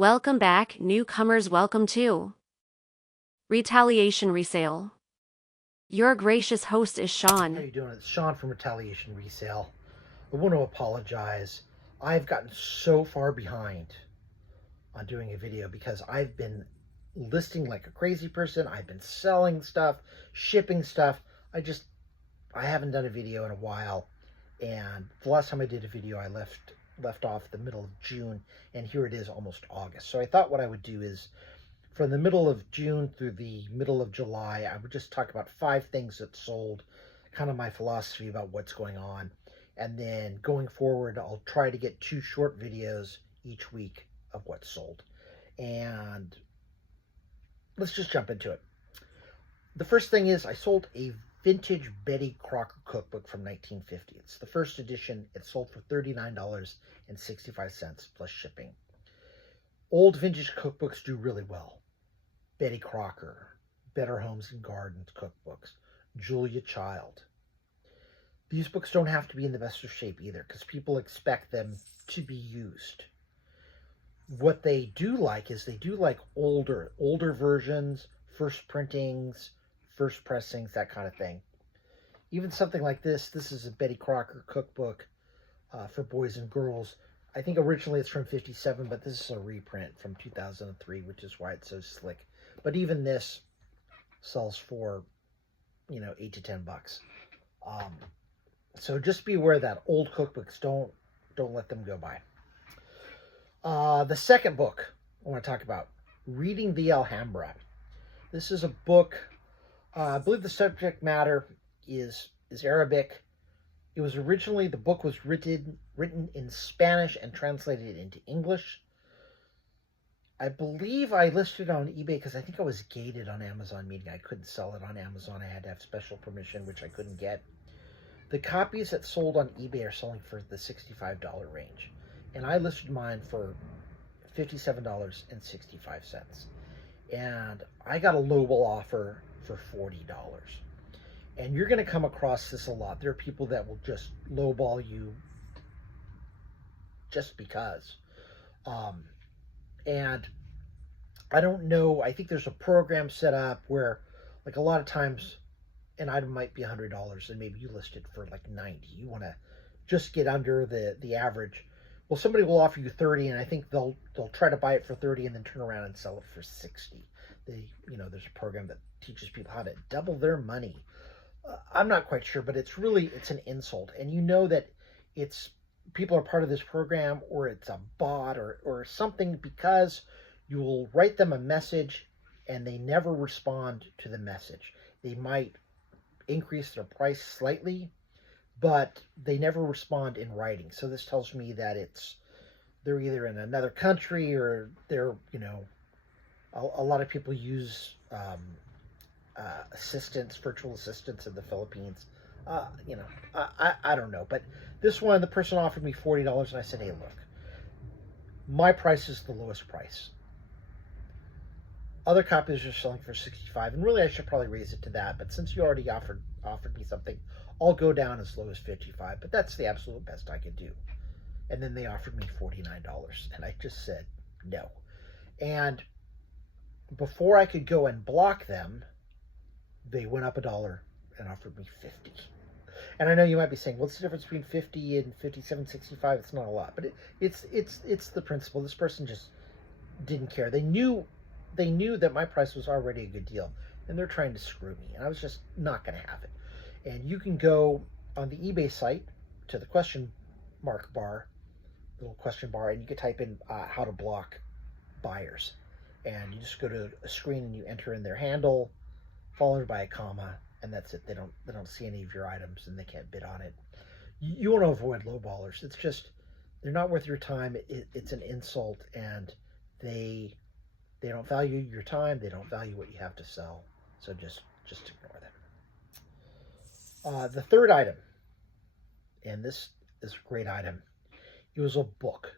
Welcome back, newcomers, welcome to Retaliation Resale. Your gracious host is How Sean. you doing? It's Sean from Retaliation Resale. I want to apologize. I've gotten so far behind on doing a video because I've been listing like a crazy person. I've been selling stuff, shipping stuff. I haven't done a video in a while, and the last time I did a video I left off the middle of June, and here it is almost August. So I thought what I would do is from the middle of June through the middle of July, I would just talk about 5 things that sold, kind of my philosophy about what's going on. And then going forward, I'll try to get 2 short videos each week of what's sold. And let's just jump into it. The first thing is I sold a vintage Betty Crocker cookbook from 1950. It's the first edition. It sold for $39.65 plus shipping. Old vintage cookbooks do really well. Betty Crocker, Better Homes and Gardens cookbooks, Julia Child. These books don't have to be in the best of shape either because people expect them to be used. What they do like is they do like older versions, first printings, first pressings, that kind of thing. Even something like this is a Betty Crocker cookbook for boys and girls. I think originally it's from 57, but this is a reprint from 2003, which is why it's so slick. But even this sells for, 8 to 10 bucks. So just be aware that old cookbooks, don't let them go by. The second book I want to talk about, Reading the Alhambra. This is a book, I believe the subject matter is Arabic. It was originally, the book was written in Spanish and translated into English. I believe I listed it on eBay because I think I was gated on Amazon, meaning I couldn't sell it on Amazon. I had to have special permission, which I couldn't get. The copies that sold on eBay are selling for the $65 range. And I listed mine for $57.65. And I got a lowball offer for $40. And you're going to come across this a lot. There are people that will just lowball you just because. And I don't know, I think there's a program set up where, like, a lot of times an item might be $100 and maybe you list it for like 90. You want to just get under the average. Well, somebody will offer you 30, and I think they'll try to buy it for 30 and then turn around and sell it for 60. There's a program that teaches people how to double their money. I'm not quite sure, but it's an insult, and you know that it's people are part of this program, or it's a bot or something, because you will write them a message and they never respond to the message. They might increase their price slightly, but they never respond in writing. So this tells me that they're either in another country, or they're, a lot of people use virtual assistants in the Philippines. I don't know, but this one, the person offered me $40, and I said, hey, look, my price is the lowest price. Other copies are selling for 65, and really I should probably raise it to that, but since you already offered me something, I'll go down as low as 55, but that's the absolute best I could do. And then they offered me $49, and I just said no. And before I could go and block them, they went up $1 and offered me 50. And I know you might be saying, what's the difference between 50 and 57.65? It's not a lot, but it's the principle. This person just didn't care. They knew that my price was already a good deal, and they're trying to screw me, and I was just not going to have it. And you can go on the eBay site to the question mark bar, little question bar, and you can type in how to block buyers, and you just go to a screen and you enter in their handle followed by a comma, and that's it. They don't see any of your items, and they can't bid on it. You want to avoid lowballers. It's just, they're not worth your time. It's an insult, and they don't value your time. They don't value what you have to sell. So just ignore them. The third item, and this is a great item. It was a book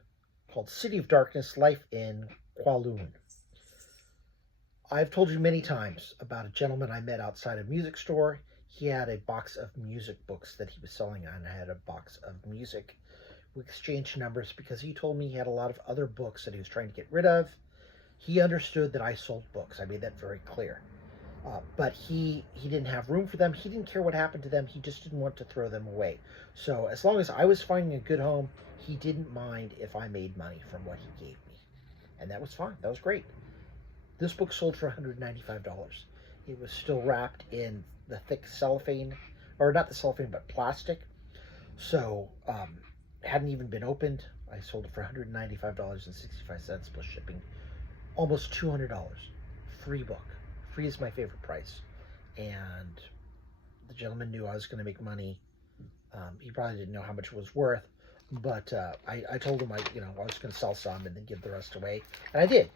called City of Darkness: Life in Kowloon. I've told you many times about a gentleman I met outside a music store. He had a box of music books that he was selling, and I had a box of music We exchanged numbers because he told me he had a lot of other books that he was trying to get rid of. He understood that I sold books. I made that very clear. But he didn't have room for them. He didn't care what happened to them. He just didn't want to throw them away. So as long as I was finding a good home, he didn't mind if I made money from what he gave me. And that was fine. That was great. This book sold for $195. It was still wrapped in the thick cellophane, or not the cellophane, but plastic. So it hadn't even been opened. I sold it for $195.65 plus shipping. Almost $200. Free book. Free is my favorite price. And the gentleman knew I was going to make money. He probably didn't know how much it was worth, but I told him I was going to sell some and then give the rest away, and I did.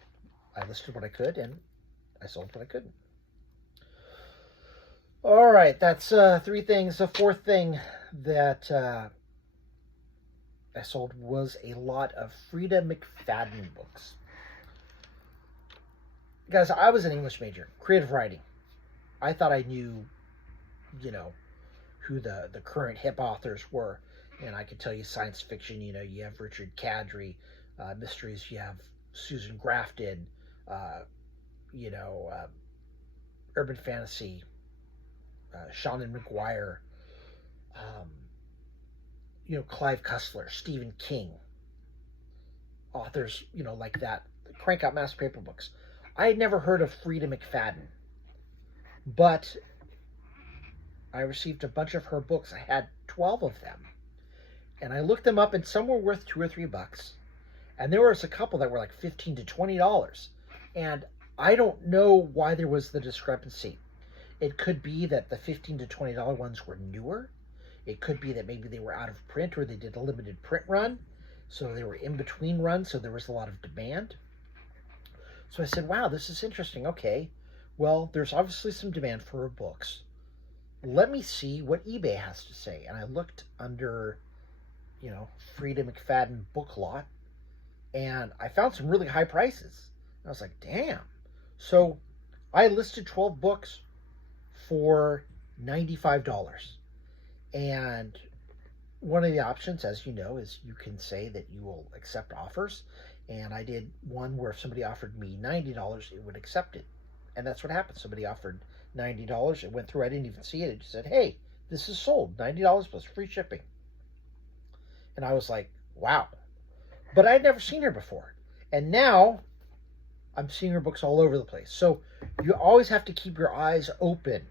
I listed what I could and I sold what I couldn't. All right, that's three things. The fourth thing that I sold was a lot of Frida McFadden books. Guys, I was an English major, creative writing. I thought I knew, who the current hip authors were. And I could tell you science fiction, you have Richard Kadrey. Mysteries, you have Susan Grafton. Urban fantasy, Shannon McGuire. Clive Cussler, Stephen King. Authors, like that. Crank out mass paper books. I had never heard of Frida McFadden, but I received a bunch of her books. I had 12 of them, and I looked them up, and some were worth $2 or $3, and there was a couple that were like $15 to $20, and I don't know why there was the discrepancy. It could be that the $15 to $20 ones were newer. It could be that maybe they were out of print or they did a limited print run, so they were in between runs, so there was a lot of demand. So I said, wow, this is interesting. Okay, well, there's obviously some demand for her books. Let me see what eBay has to say. And I looked under, Frida McFadden book lot, and I found some really high prices. And I was like, damn. So I listed 12 books for $95. And one of the options, as you know, is you can say that you will accept offers. And I did one where if somebody offered me $90, it would accept it. And that's what happened. Somebody offered $90. It went through. I didn't even see it. It just said, hey, this is sold. $90 plus free shipping. And I was like, wow. But I'd never seen her before. And now I'm seeing her books all over the place. So you always have to keep your eyes open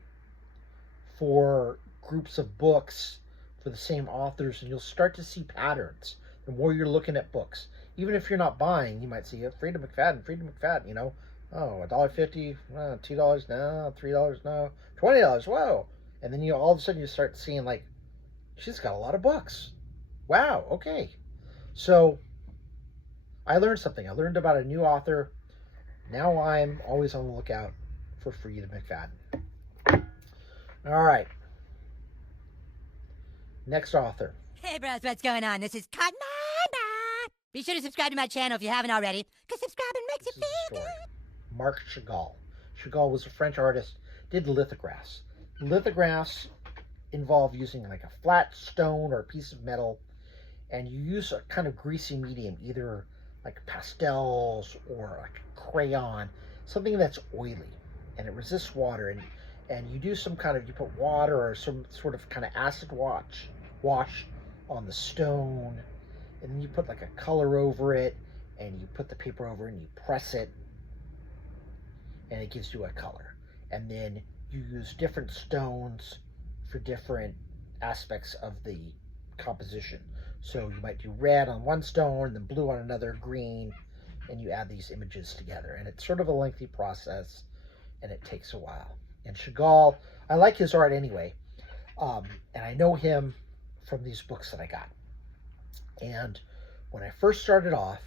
for groups of books for the same authors, and you'll start to see patterns the more you're looking at books. Even if you're not buying, you might see Frida McFadden, oh, $1.50, $2, no, $3, no, $20, whoa. And then all of a sudden you start seeing, like, she's got a lot of books. Wow, okay. So I learned something. I learned about a new author. Now I'm always on the lookout for Frida McFadden. All right. Next author. Hey, bros, what's going on? This is Cotton. Be sure to subscribe to my channel if you haven't already, because subscribing makes you feel good. Marc Chagall. Chagall was a French artist, did lithographs. Lithographs involve using like a flat stone or a piece of metal, and you use a kind of greasy medium, either like pastels or like crayon, something that's oily, and it resists water, and you do some kind of, you put water or some sort of kind of acid wash on the stone, and then you put like a color over it, and you put the paper over it, and you press it, and it gives you a color. And then you use different stones for different aspects of the composition. So you might do red on one stone, then blue on another, green, and you add these images together. And it's sort of a lengthy process, and it takes a while. And Chagall, I like his art anyway, and I know him from these books that I got. And when I first started off,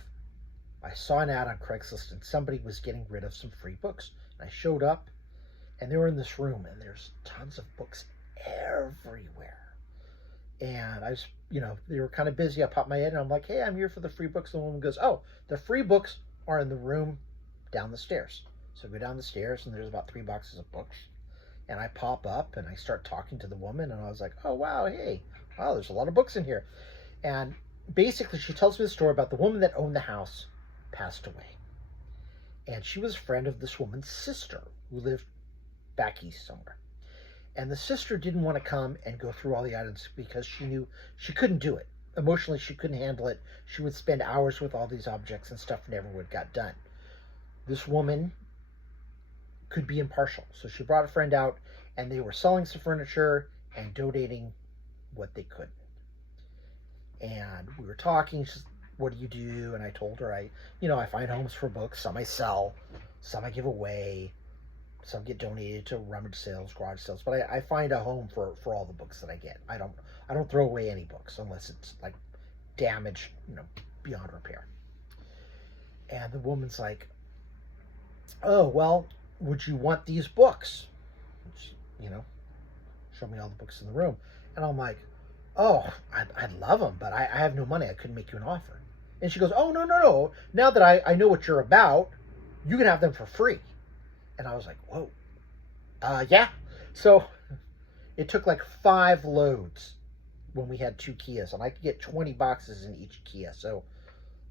I saw an ad on Craigslist, and somebody was getting rid of some free books. And I showed up, and they were in this room, and there's tons of books everywhere. And I was, they were kind of busy. I popped my head, and I'm like, hey, I'm here for the free books. And the woman goes, oh, the free books are in the room down the stairs. So I go down the stairs, and there's about 3 boxes of books. And I pop up, and I start talking to the woman, and I was like, oh, wow, hey, wow, there's a lot of books in here. And basically, she tells me the story about the woman that owned the house passed away. And she was a friend of this woman's sister who lived back east somewhere. And the sister didn't want to come and go through all the items because she knew she couldn't do it. Emotionally, she couldn't handle it. She would spend hours with all these objects and stuff never would got done. This woman could be impartial. So she brought a friend out and they were selling some furniture and donating what they could. And we were talking. She said, what do you do? And I told her I find homes for books. Some I sell, some I give away, some get donated to rummage sales, garage sales. But I find a home for all the books that I get. I don't throw away any books unless it's like damaged, beyond repair. And the woman's like, oh, well, would you want these books? She, show me all the books in the room. And I'm like, oh, I'd love them, but I have no money. I couldn't make you an offer. And she goes, oh, no. Now that I know what you're about, you can have them for free. And I was like, whoa, yeah. So it took like 5 loads when we had 2 Kias, and I could get 20 boxes in each Kia. So,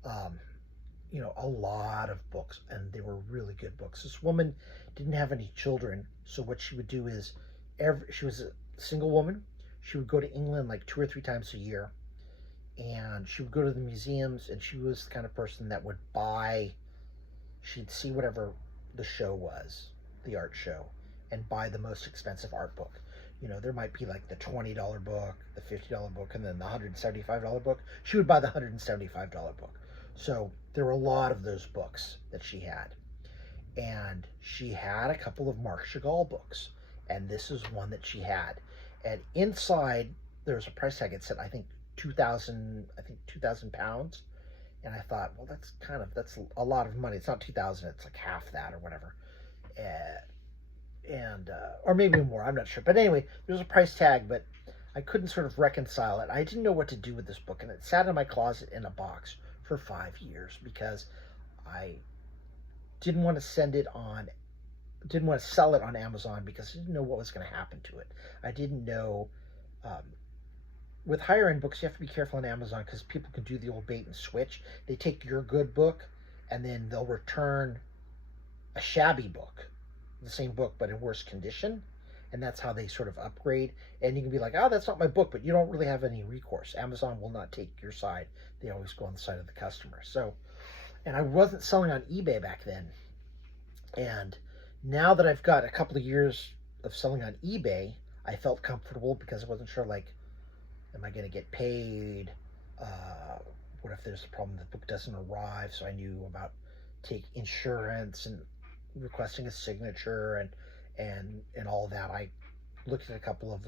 a lot of books, and they were really good books. This woman didn't have any children, so what she would do is, she was a single woman. She would go to England like 2 or 3 times a year, and she would go to the museums, and she was the kind of person that would she'd see whatever the show was, the art show, and buy the most expensive art book. There might be like the $20 book, the $50 book, and then the $175 book. She would buy the $175 book. So there were a lot of those books that she had. And she had a couple of Marc Chagall books. And this is one that she had. And inside, there was a price tag. It said, I think 2,000 pounds. And I thought, well, that's a lot of money. It's not 2,000, it's like half that or whatever. Or maybe more, I'm not sure. But anyway, there's a price tag, but I couldn't sort of reconcile it. I didn't know what to do with this book, and it sat in my closet in a box for 5 years because I didn't want to sell it on Amazon because I didn't know what was going to happen to it. I didn't know, with higher end books, you have to be careful on Amazon because people can do the old bait and switch. They take your good book and then they'll return a shabby book, the same book but in worse condition, and that's how they sort of upgrade. And you can be like, oh, that's not my book, but you don't really have any recourse. Amazon will not take your side. They always go on the side of the customer. So, and I wasn't selling on eBay back then, and now that I've got a couple of years of selling on eBay, I felt comfortable because I wasn't sure, like, am I going to get paid? What if there's a problem, the book doesn't arrive? So I knew about take insurance and requesting a signature and all of that. I looked at a couple of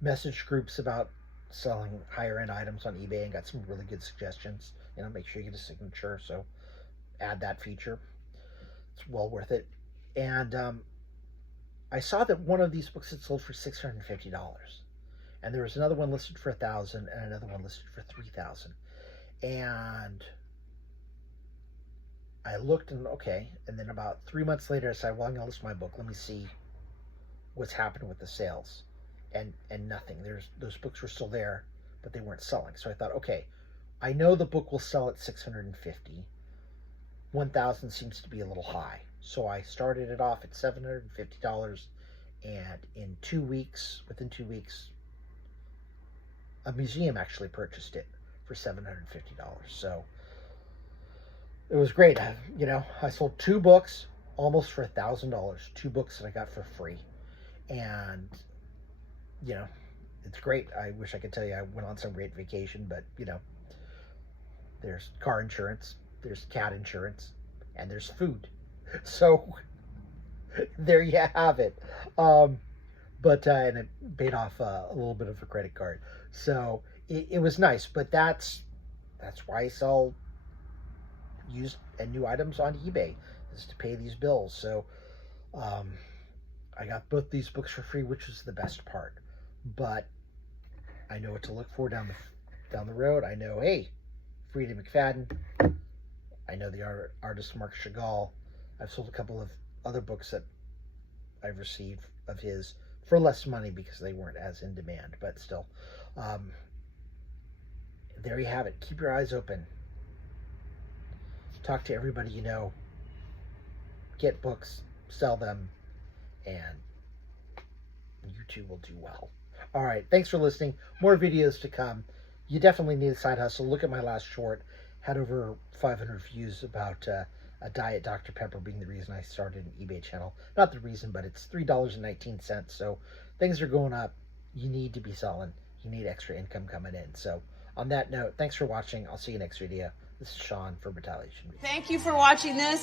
message groups about selling higher end items on eBay and got some really good suggestions. Make sure you get a signature. So add that feature. It's well worth it. And I saw that one of these books had sold for $650, and there was another one listed for $1,000 and another one listed for $3,000. And I looked and okay, and then about 3 months later I said, well, I'm going to list my book. Let me see what's happened with the sales. And nothing. Those books were still there, but they weren't selling. So I thought, okay, I know the book will sell at $650. $1,000 seems to be a little high. So I started it off at $750, and within 2 weeks, a museum actually purchased it for $750. So it was great. I sold 2 books almost for $1,000. 2 books that I got for free, and it's great. I wish I could tell you I went on some great vacation, but there's car insurance, there's cat insurance, and there's food. So there you have it. But and it paid off a little bit of a credit card. So it was nice. But that's why I sell used and new items on eBay, is to pay these bills. So I got both these books for free, which was the best part. But I know what to look for down the road. I know, hey, Freida McFadden. I know the artist Marc Chagall. I've sold a couple of other books that I've received of his for less money because they weren't as in demand, but still. there you have it. Keep your eyes open. Talk to everybody you know. Get books, sell them, and you too will do well. All right, thanks for listening. More videos to come. You definitely need a side hustle. Look at my last short. Had over 500 views about a Diet Dr. Pepper being the reason I started an eBay channel. Not the reason, but it's $3.19. So things are going up. You need to be selling. You need extra income coming in. So on that note, thanks for watching. I'll see you next video. This is Sean for Retaliation. Thank you for watching this.